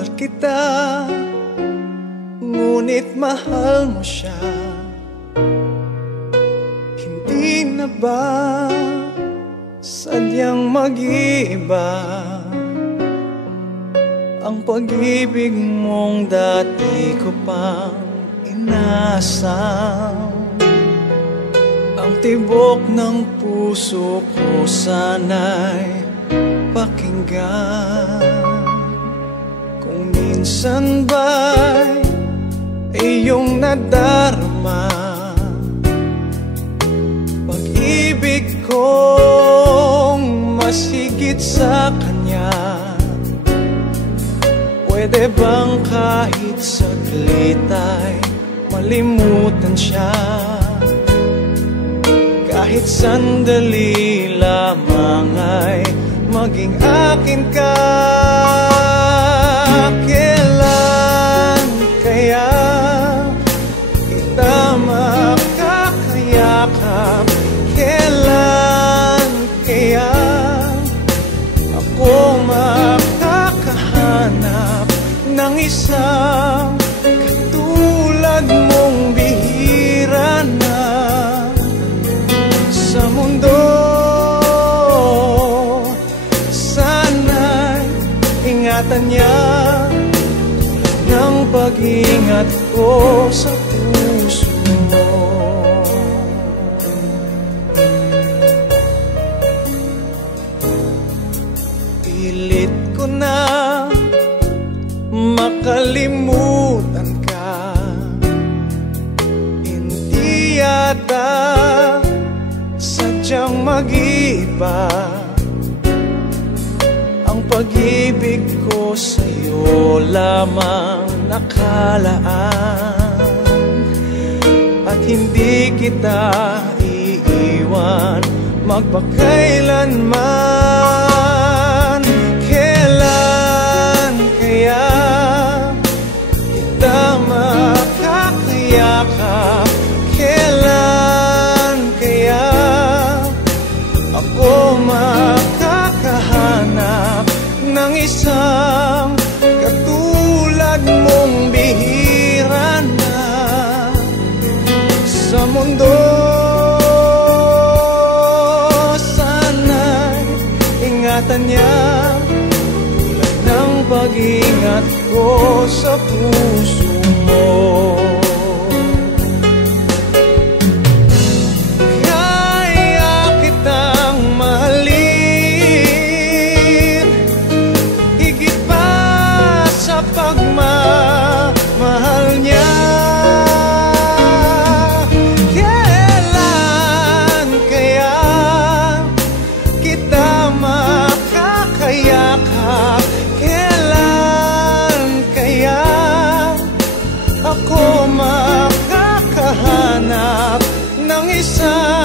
Mahal kita, ngunit mahal mo siya. Hindi na ba sadyang mag-iiba ang pag-ibig mong dati ko pang inasam? Ang tibok ng puso ko sana'y pakinggan. Kung minsan ba'y iyong nadarama pag-ibig kong mas higit sa kanya, pwede bang kahit saglit ay malimutan siya? Kahit sandali lamang ay maging akin ka. Kailan kaya kita makakayakap? Kailan kaya ako makakahanap ng isang katulad mong bihira na sa mundo? Sana'y ingatan niya ng pag-ingat ko sa puso mo. Pilit ko na makalimutan ka, hindi yata sadyang mag-iba ang pag-ibig ko sa'yo lamang nakalaan, at hindi kita iiwan magpakailanman. Kailan kaya kita makakayakap? Kailan kaya ako makakahanap ng isang katulad mong bihira na sa mundo? Sana'y ingatan niya tulad ng pag-ingat ko sa puso mo. Pagmamahal niya, kailan kaya kita makakayakap? Kailan kaya ako makakahanap ng isang